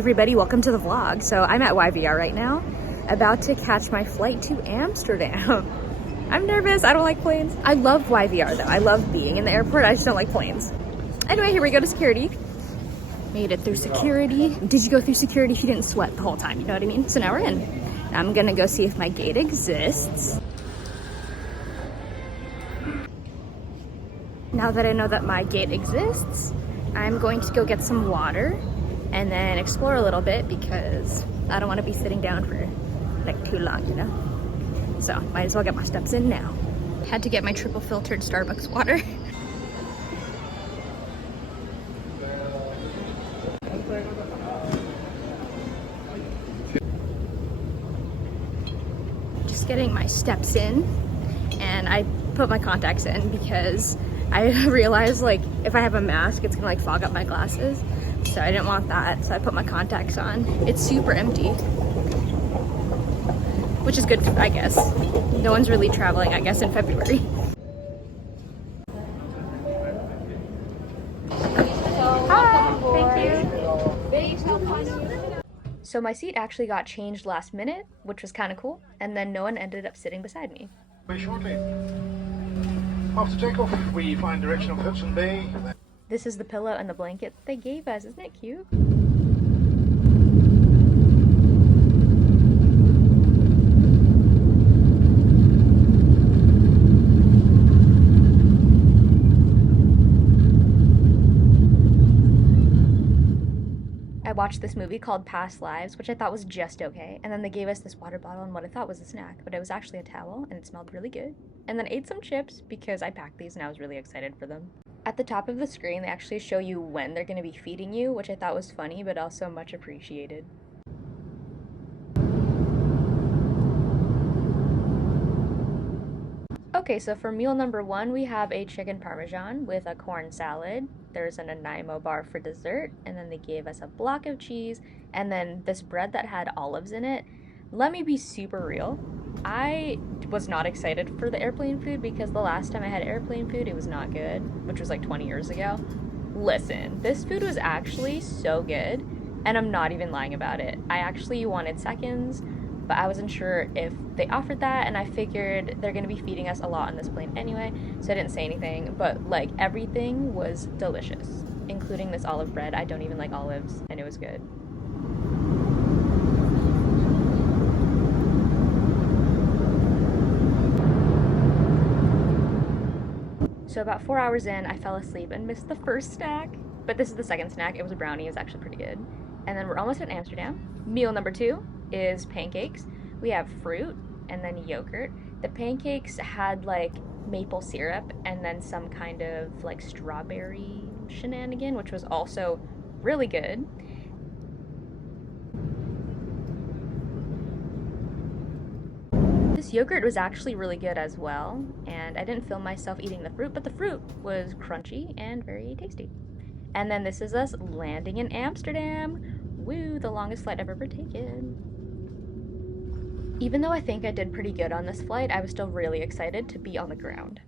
everybody, welcome to the vlog. So I'm at YVR right now, about to catch my flight to Amsterdam. I'm nervous, I don't like planes. I love YVR though, I love being in the airport, I just don't like planes. Anyway, here we go to security. Made it through security. Did you go through security if you didn't sweat the whole time, you know what I mean? So now we're in. I'm gonna go see if my gate exists. Now that I know that my gate exists, I'm going to go get some water and then explore a little bit because I don't want to be sitting down for like too long, you know? So might as well get my steps in now. Had to get my triple filtered Starbucks water. Just getting my steps in, and I put my contacts in because I realized like if I have a mask it's gonna like fog up my glasses, so I didn't want that, so I put my contacts on. It's super empty, which is good, I guess. No one's really traveling, I guess, in February. Hi, thank you. So my seat actually got changed last minute, which was kind of cool, and then no one ended up sitting beside me. Very shortly. After takeoff, we find direction of Hudson Bay. This is the pillow and the blanket they gave us. Isn't it cute? I watched this movie called Past Lives, which I thought was just okay, and then they gave us this water bottle and what I thought was a snack, but it was actually a towel and it smelled really good. And then ate some chips because I packed these and I was really excited for them. At the top of the screen, they actually show you when they're going to be feeding you, which I thought was funny but also much appreciated. Okay, so for meal number one, we have a chicken parmesan with a corn salad. There's an Nanaimo bar for dessert, and then they gave us a block of cheese, and then this bread that had olives in it. Let me be super real. I was not excited for the airplane food because the last time I had airplane food, it was not good, which was like 20 years ago. Listen, this food was actually so good, and I'm not even lying about it. I actually wanted seconds, but I wasn't sure if they offered that, and I figured they're gonna be feeding us a lot on this plane anyway, so I didn't say anything, but like everything was delicious, including this olive bread. I don't even like olives, and it was good. So about 4 hours in, I fell asleep and missed the first snack, but this is the second snack. It was a brownie. It was actually pretty good. And then we're almost at Amsterdam. Meal number two is pancakes. We have fruit and then yogurt. The pancakes had like maple syrup and then some kind of like strawberry shenanigan, which was also really good. This yogurt was actually really good as well, and I didn't film myself eating the fruit, but the fruit was crunchy and very tasty. And then this is us landing in Amsterdam. Woo, the longest flight I've ever taken. Even though I think I did pretty good on this flight, I was still really excited to be on the ground.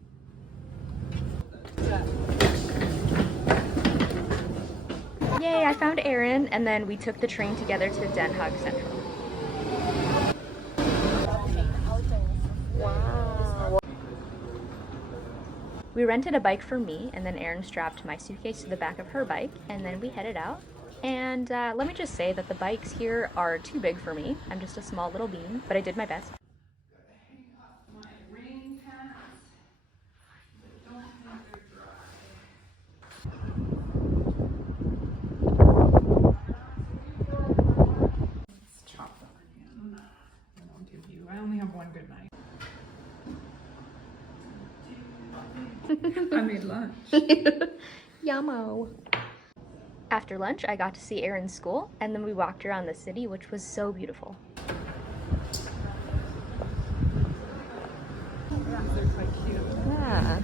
Yay, I found Aaron, and then we took the train together to Den Haag Central. Wow. We rented a bike for me, and then Erin strapped my suitcase to the back of her bike, and then we headed out. And let me just say that the bikes here are too big for me. I'm just a small little bean, but I did my best. It's chocolate again. I won't give you. I only have one good night. I made lunch. Yummo. After lunch, I got to see Erin's school, and then we walked around the city, which was so beautiful. They're quite cute. Yeah.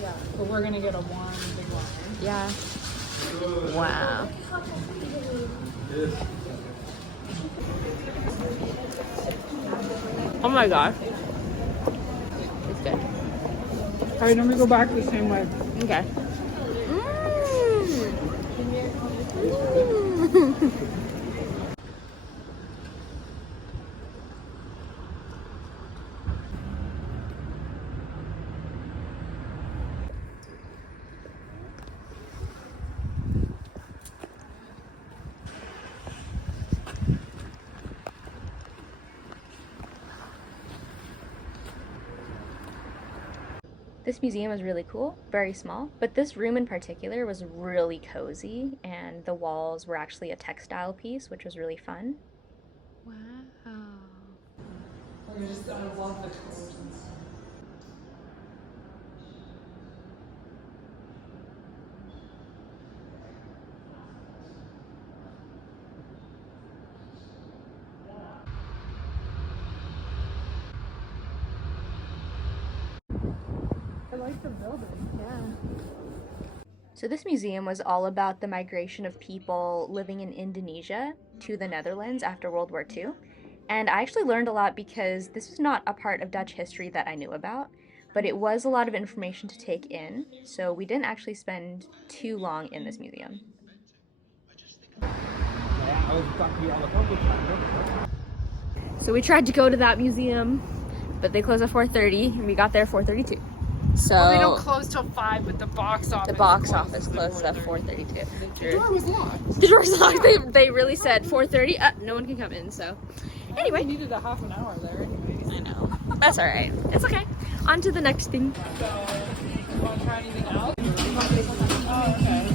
Yeah, but we're gonna get a one big one. Yeah. Wow. Oh my gosh. It's good. Alright, then we go back the same way. Okay. This museum was really cool, very small, but this room in particular was really cozy, and the walls were actually a textile piece, which was really fun. Wow. We just love the colors and stuff. I like the building. Yeah. So this museum was all about the migration of people living in Indonesia to the Netherlands after World War II. And I actually learned a lot because this was not a part of Dutch history that I knew about, but it was a lot of information to take in, so we didn't actually spend too long in this museum. So we tried to go to that museum, but they close at 4:30, and we got there 4:32. So Well, they don't close till 5, but the box office. the box office closes at 4:32. The door was locked. The door's locked. They really said 4:30. No one can come in. So anyway, We needed a half an hour there anyways. I know. That's all right. It's okay. On to the next thing. So, you want to try anything else? Oh, okay.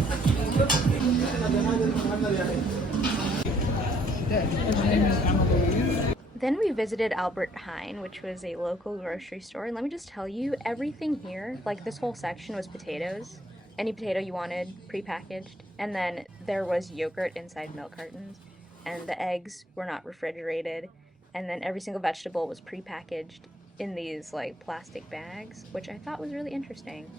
His name is Emily. Then we visited Albert Heijn, which was a local grocery store. And let me just tell you, everything here, like this whole section was potatoes. Any potato you wanted, prepackaged. And then there was yogurt inside milk cartons. And the eggs were not refrigerated. And then every single vegetable was prepackaged in these like plastic bags, which I thought was really interesting.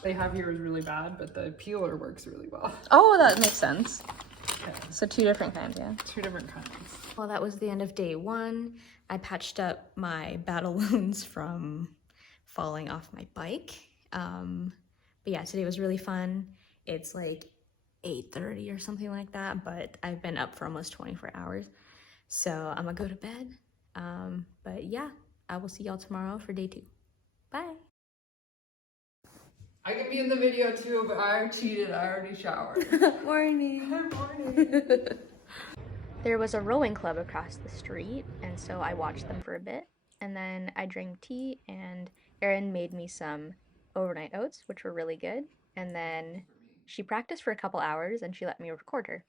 They have here is really bad, but the peeler works really well. Oh, that makes sense. Okay. So 2 different kinds, yeah. 2 different kinds. Well, that was the end of day 1. I patched up my battle wounds from falling off my bike. But yeah, today was really fun. It's like 8:30 or something like that, but I've been up for almost 24 hours. So I'm gonna go to bed. But yeah, I will see y'all tomorrow for day 2. Bye. I can be in the video too, but I cheated. I already showered. Morning. Good morning. There was a rowing club across the street, and so I watched them for a bit. And then I drank tea, and Erin made me some overnight oats, which were really good. And then she practiced for a couple hours, and she let me record her.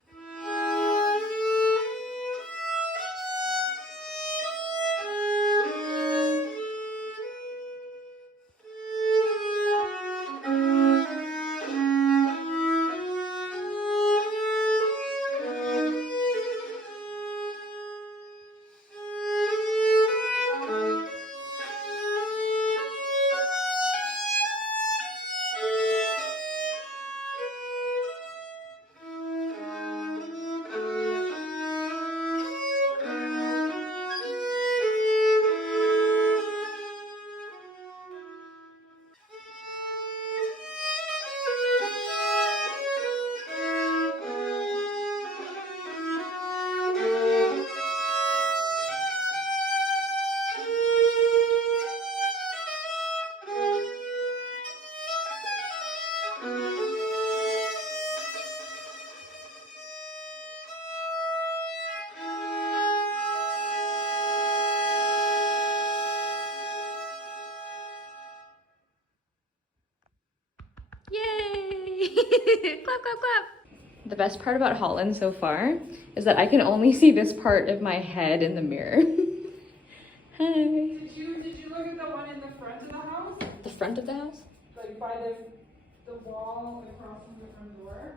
Yay! Clap, clap, clap! The best part about Holland so far is that I can only see this part of my head in the mirror. Hi. Did you look at the one in the front of the house? The front of the house? Like by the wall across from the front door?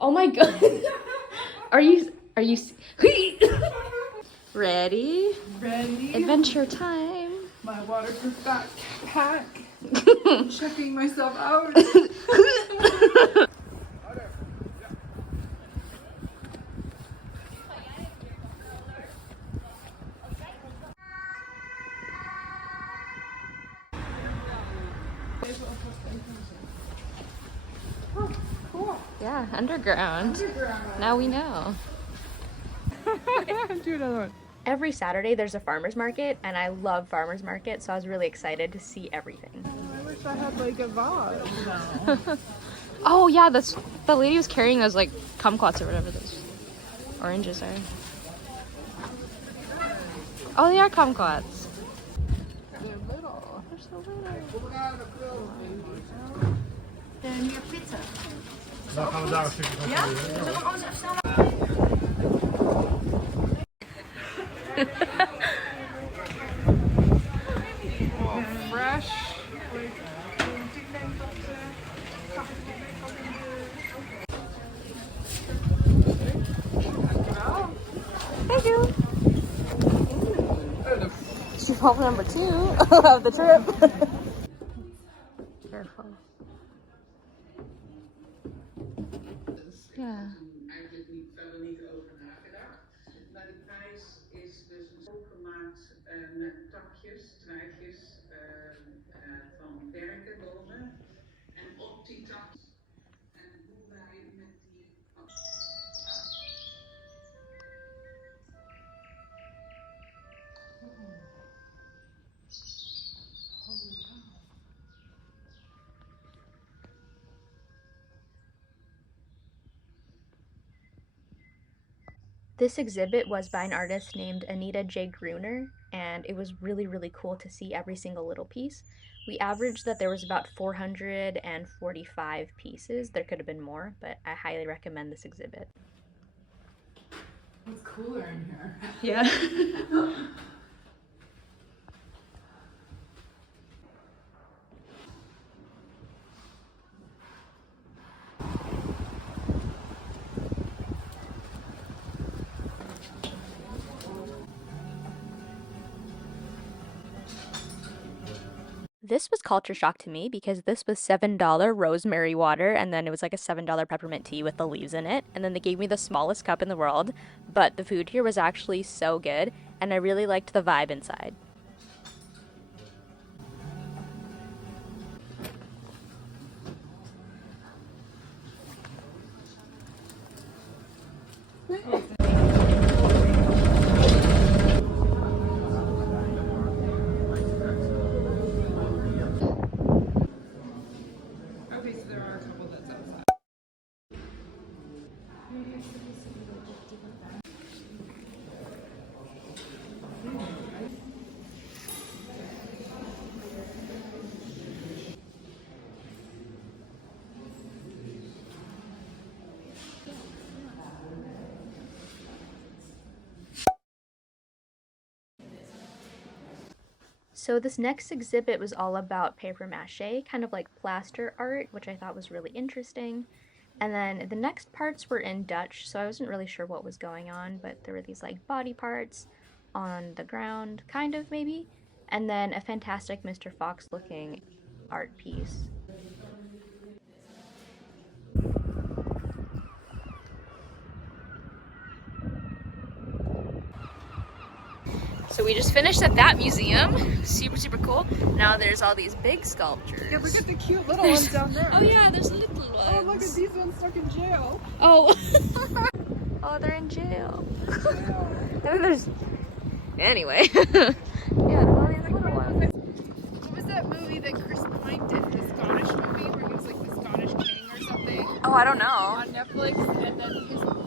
Oh my god. Are you Ready? Ready? Adventure time. my waterproof backpack. Checking myself out. Oh, cool. Yeah, underground. Now we know. Do another one. Every Saturday there's a farmer's market, and I love farmer's market, so I was really excited to see everything. I wish I had like a vibe. Oh yeah, that's the lady was carrying those like kumquats or whatever those oranges are. Oh, they are kumquats. They're little. They're so little. Dan gaan we daar een stukje van Oh, fresh. Thank you. She's home number 2 of the trip. Careful. Yeah. Eigenlijk niet, verder niet over nagedacht. Maar de prijs is dus opgemaakt met takjes, twijgjes van berkenbomen. En op die takjes. En hoe wij met die. This exhibit was by an artist named Anita J. Gruner, and it was really, really cool to see every single little piece. We averaged that there was about 445 pieces. There could have been more, but I highly recommend this exhibit. It's cooler in here. Yeah. This was culture shock to me because this was $7 rosemary water, and then it was like a $7 peppermint tea with the leaves in it, and then they gave me the smallest cup in the world, but the food here was actually so good, and I really liked the vibe inside. Okay, so there are a couple that's outside. So this next exhibit was all about paper mache, kind of like plaster art, which I thought was really interesting. And then the next parts were in Dutch, so I wasn't really sure what was going on, but there were these like body parts on the ground, kind of maybe, and then a fantastic Mr. Fox looking art piece. So we just finished at that museum. Super, super cool. Now there's all these big sculptures. Yeah, look at the cute little ones down there. Oh yeah, there's little ones. Oh, look at these ones stuck in jail. Oh. Oh, they're in jail. And then there's... Anyway. Yeah, all these little ones. What was that movie that Chris Pine did? The Scottish movie where he was like the Scottish king or something? Oh, I don't know. On Netflix, and then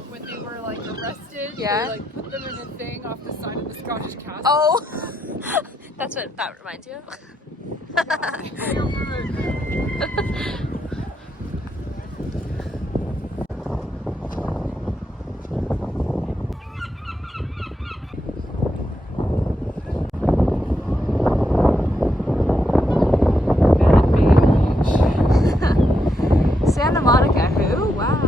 when they were like arrested, Yeah. they like put them in a thing off the side of the Scottish castle. Oh. That's what that reminds you of? I don't remember. Santa Monica, who? Wow.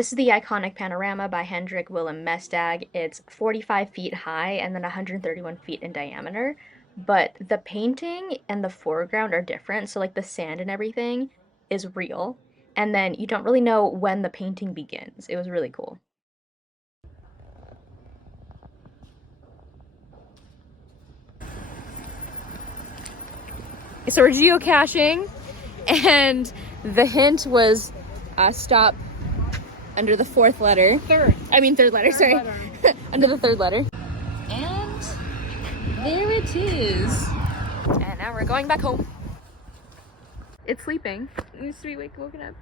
This is the iconic panorama by Hendrik Willem Mestdag. It's 45 feet high and then 131 feet in diameter. But the painting and the foreground are different. So, like, the sand and everything is real. And then you don't really know when the painting begins. It was really cool. So we're geocaching, and the hint was stop under the fourth letter. Third letter, sorry. Letter. Under the third letter. And there it is. And now we're going back home. It's sleeping. It needs to be woken up.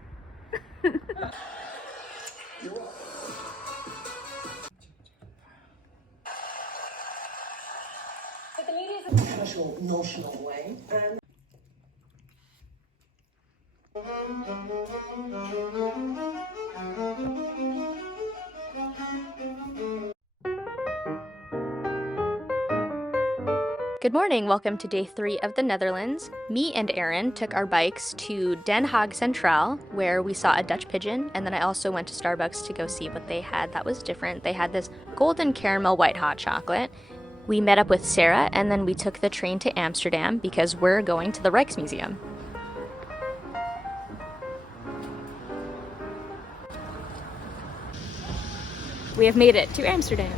casual, notional way. Good morning, welcome to day 3 of the Netherlands. Me and Erin took our bikes to Den Haag Centraal, where we saw a Dutch pigeon, and then I also went to Starbucks to go see what they had that was different. They had this golden caramel white hot chocolate. We met up with Sarah, and then we took the train to Amsterdam because we're going to the Rijksmuseum. We have made it to Amsterdam.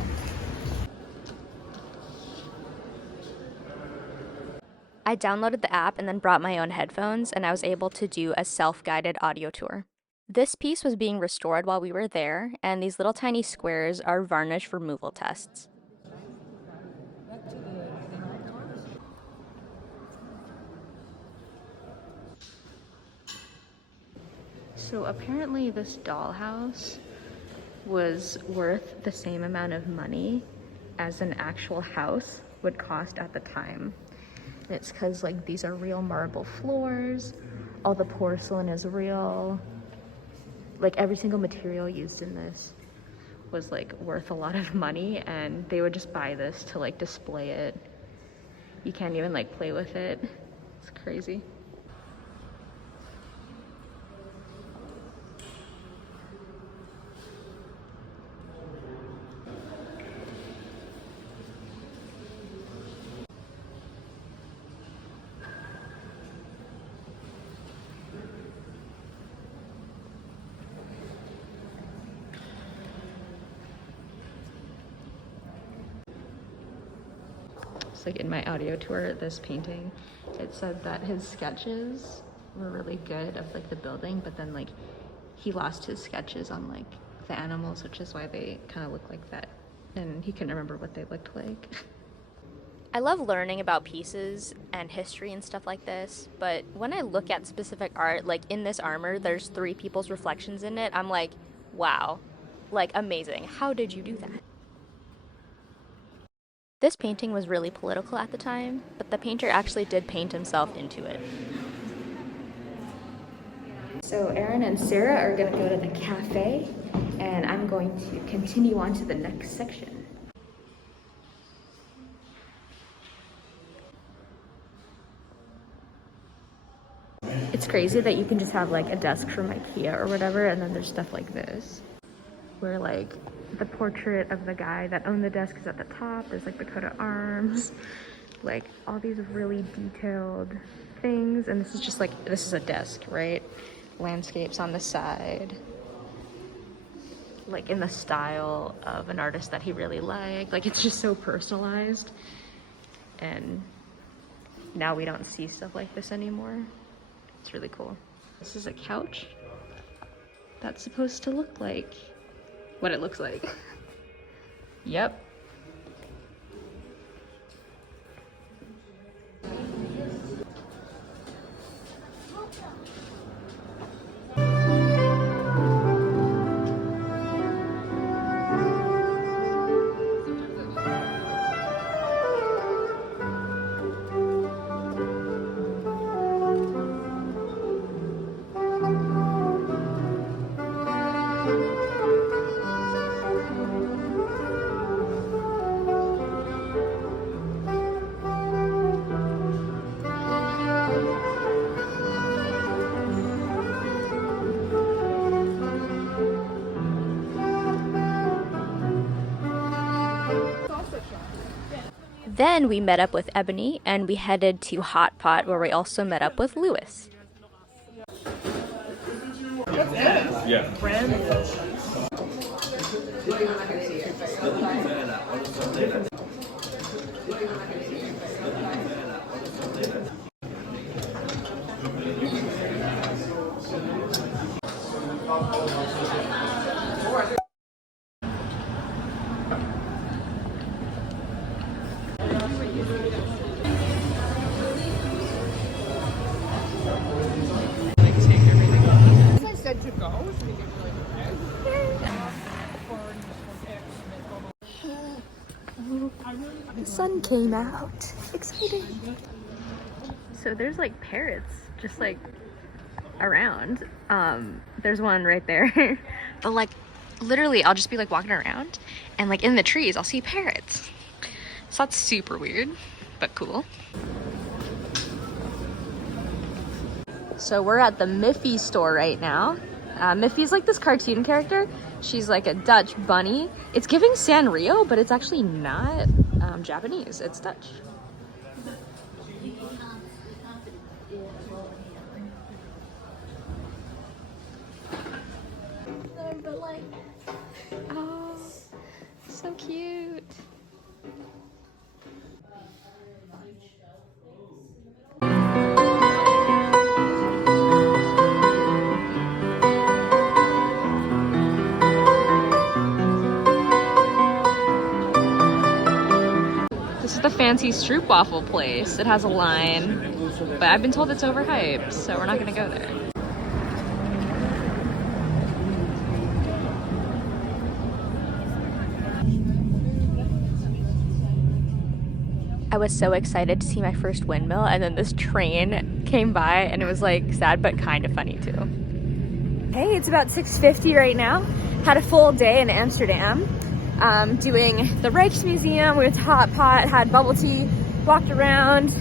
I downloaded the app and then brought my own headphones, and I was able to do a self-guided audio tour. This piece was being restored while we were there, and these little tiny squares are varnish removal tests. So apparently this dollhouse was worth the same amount of money as an actual house would cost at the time. And it's because like these are real marble floors, all the porcelain is real, like every single material used in this was like worth a lot of money, and they would just buy this to like display it. You can't even like play with it. It's crazy. Like in my audio tour, this painting, it said that his sketches were really good of like the building, but then like he lost his sketches on like the animals, which is why they kind of look like that, and he couldn't remember what they looked like. I love learning about pieces and history and stuff like this, but when I look at specific art, like in this armor, there's 3 people's reflections in it. I'm like, wow, like amazing. How did you do that? This painting was really political at the time, but the painter actually did paint himself into it. So Erin and Sarah are gonna go to the cafe, and I'm going to continue on to the next section. It's crazy that you can just have like a desk from IKEA or whatever, and then there's stuff like this, where like the portrait of the guy that owned the desk is at the top. There's like the coat of arms, like all these really detailed things. And this is just like, this is a desk, right? Landscapes on the side, like in the style of an artist that he really liked. Like it's just so personalized. And now we don't see stuff like this anymore. It's really cool. This is a couch that's supposed to look like what it looks like. Yep. Then we met up with Ebony and we headed to Hot Pot where we also met up with Lewis. Yeah. I said to go, so we didn't really The sun came out. Exciting. So there's like parrots just like around. There's one right there. But like literally I'll just be like walking around and like in the trees I'll see parrots. So that's super weird, but cool. So we're at the Miffy store right now. Miffy's like this cartoon character. She's like a Dutch bunny. It's giving Sanrio, but it's actually not Japanese. It's Dutch. But like, oh, so cute. This is the fancy stroopwafel place. It has a line, but I've been told it's overhyped, so we're not gonna go there. I was so excited to see my first windmill, and then this train came by and it was like sad but kind of funny too. Hey, it's about 6:50 right now. Had a full day in Amsterdam. Doing the Rijksmuseum, we went to Hot Pot, had bubble tea, walked around,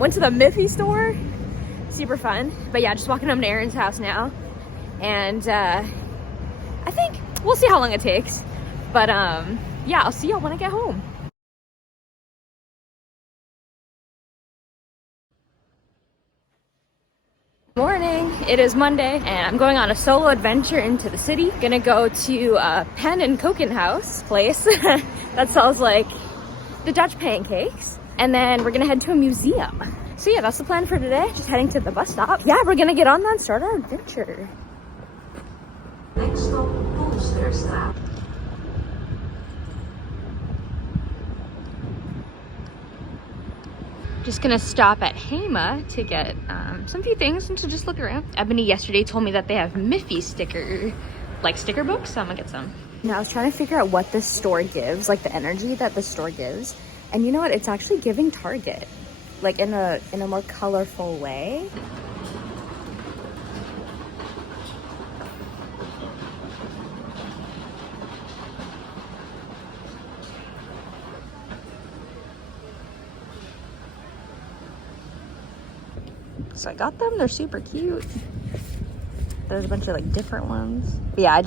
went to the Miffy store, super fun. But yeah, just walking home to Aaron's house now. And I think we'll see how long it takes. But yeah, I'll see y'all when I get home. Morning, it is Monday and I'm going on a solo adventure into the city. Gonna go to a Pen and Koken house place that sells like the Dutch pancakes, and then we're gonna head to a museum. So yeah, that's the plan for today, just heading to the bus stop. Yeah, we're gonna get on that and start our adventure. Next stop, Bolsterstraat. Just gonna stop at Hema to get some few things and to just look around. Ebony yesterday told me that they have Miffy sticker books, so I'm gonna get some. Now I was trying to figure out what this store gives, like the energy that the store gives. And you know what? It's actually giving Target, like in a more colorful way. So I got them, they're super cute. There's a bunch of like different ones. But yeah, I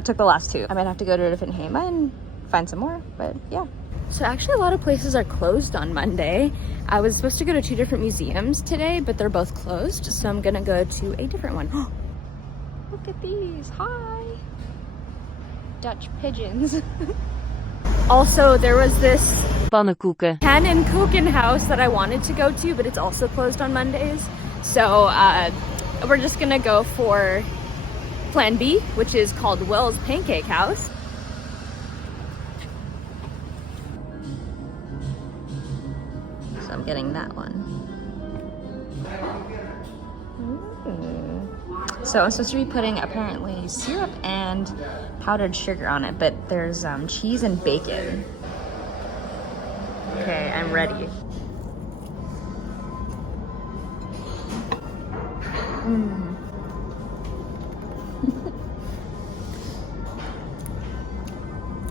took the last two. I might have to go to a different Hema and find some more, but yeah. So actually a lot of places are closed on Monday. I was supposed to go to 2 different museums today, but they're both closed. So I'm gonna go to a different one. Look at these, hi. Dutch pigeons. Also, there was this pannenkoeken Pen and Koken house that I wanted to go to, but it's also closed on Mondays. So we're just gonna go for plan B, which is called Will's Pancake House. So I'm getting that one. So I'm supposed to be putting apparently syrup and powdered sugar on it, but there's cheese and bacon. Okay, I'm ready.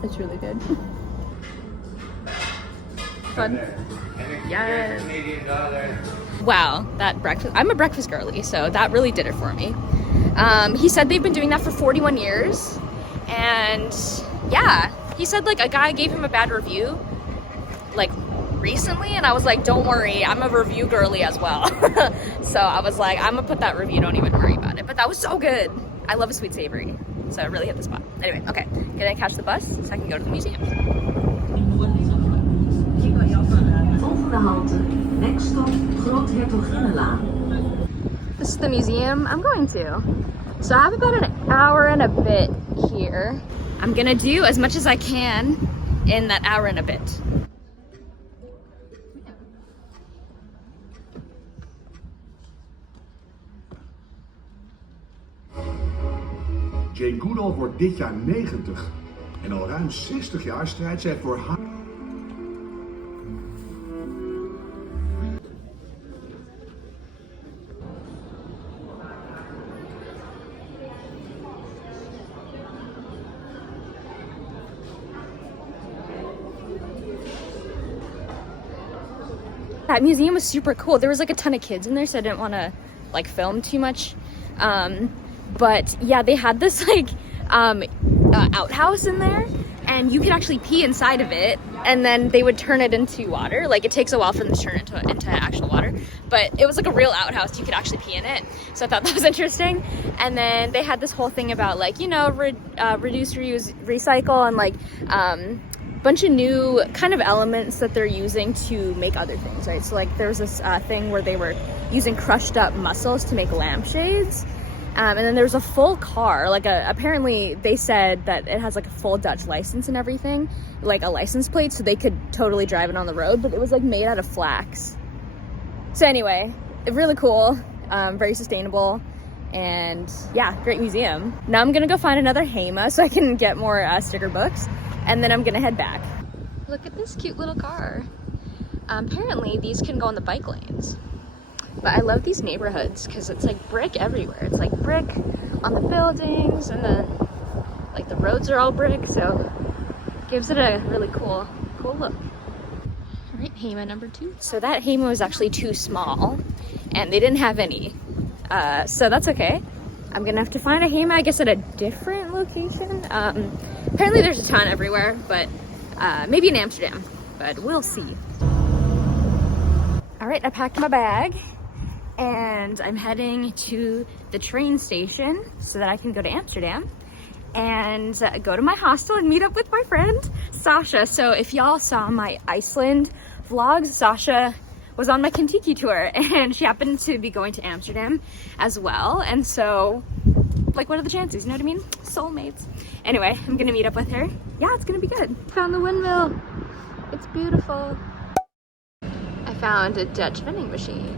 It's really good. Fun. Yes. Wow, that breakfast. I'm a breakfast girly, so that really did it for me. He said they've been doing that for 41 years. And yeah, he said like a guy gave him a bad review like recently, and I was like, don't worry, I'm a review girly as well. So I was like, I'm gonna put that review, don't even worry about it. But that was so good. I love a sweet savory, so it really hit the spot. Anyway, okay, gonna catch the bus so I can go to the museum. Volgende halte, next stop, Groothertoginnelaan. This is the museum I'm going to. So I have about an hour and a bit here. I'm gonna do as much as I can in that hour and a bit. Jane Goodall wordt dit jaar 90 en al ruim 60 jaar strijdt zij voor haar. That museum was super cool. There was like a ton of kids in there, so I didn't want to like film too much. But yeah, they had this like outhouse in there, and you could actually pee inside of it, and then they would turn it into water. Like it takes a while for them to turn it into actual water, but it was like a real outhouse. You could actually pee in it, so I thought that was interesting. And then they had this whole thing about like, you know, reduce, reuse, recycle, and like bunch of new kind of elements that they're using to make other things, right? So like there's this thing where they were using crushed up mussels to make lampshades. And then there's a full car, like apparently they said that it has like a full Dutch license and everything, like a license plate, so they could totally drive it on the road, but it was like made out of flax. So anyway, really cool, very sustainable, and yeah, great museum. Now I'm gonna go find another HEMA so I can get more sticker books, and then I'm gonna head back. Look at this cute little car. Apparently these can go on the bike lanes. But I love these neighborhoods because it's like brick everywhere. It's like brick on the buildings, and then like the roads are all brick, so it gives it a really cool look. All right, HEMA number 2. So that HEMA was actually too small, and they didn't have any. So that's okay. I'm gonna have to find a HEMA, I guess, at a different location. Apparently there's a ton everywhere, but maybe in Amsterdam, but we'll see. All right, I packed my bag, and I'm heading to the train station so that I can go to Amsterdam and go to my hostel and meet up with my friend Sasha. So if y'all saw my Iceland vlogs, Sasha was on my Kentucky tour, and she happened to be going to Amsterdam as well. And so, like, what are the chances? You know what I mean? Soulmates. Anyway, I'm gonna meet up with her. Yeah, it's gonna be good. Found the windmill. It's beautiful. I found a Dutch vending machine.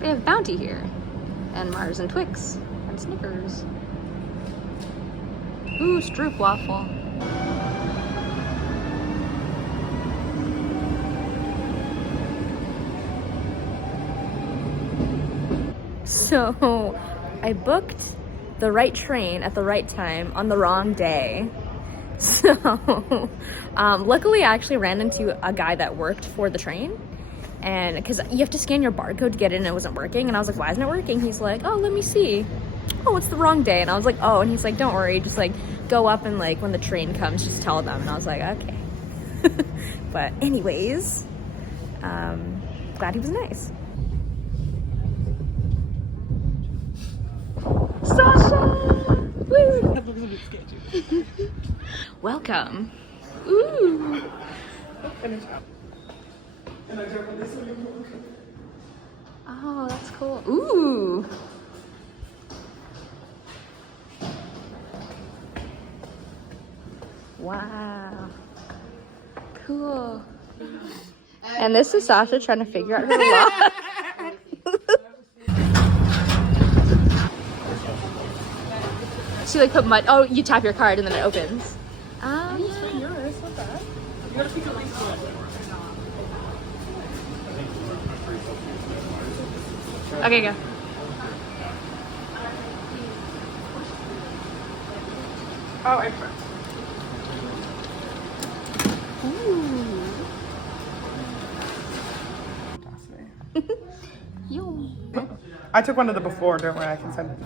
They have Bounty here, and Mars and Twix, and Snickers. Ooh, stroopwafel. So, I booked the right train at the right time on the wrong day. So, luckily I actually ran into a guy that worked for the train, and because you have to scan your barcode to get in, and it wasn't working, and I was like, why isn't it working? He's like, oh, let me see. Oh, it's the wrong day. And I was like, oh, and he's like, don't worry, just like go up, and like when the train comes, just tell them. And I was like, okay. But anyways, glad he was nice. Sasha! Woo! Welcome. Ooh. Oh, that's cool. Ooh. Wow. Cool. And this is Sasha trying to figure out her lock. So like put mud. Oh, you tap your card and then it opens. Yeah. Okay, go. Oh, excellent. Yo. I took one of the before, don't worry, I can send it.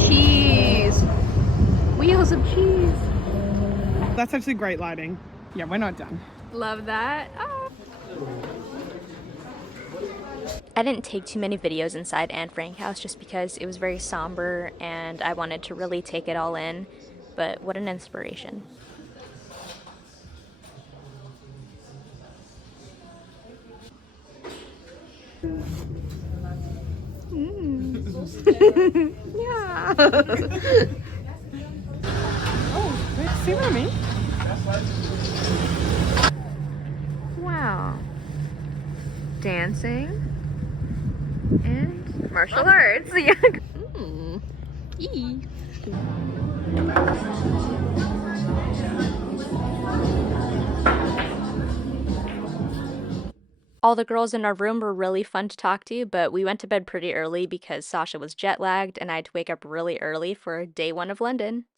Cheese. Wheels of cheese. That's actually great lighting. Yeah, we're not done. Love that. Oh. I didn't take too many videos inside Anne Frank house just because it was very somber and I wanted to really take it all in. But what an inspiration. Yeah. See what I mean? Wow. Dancing and martial arts. Yeah. Eee. All the girls in our room were really fun to talk to, but we went to bed pretty early because Sasha was jet lagged and I had to wake up really early for day one of London.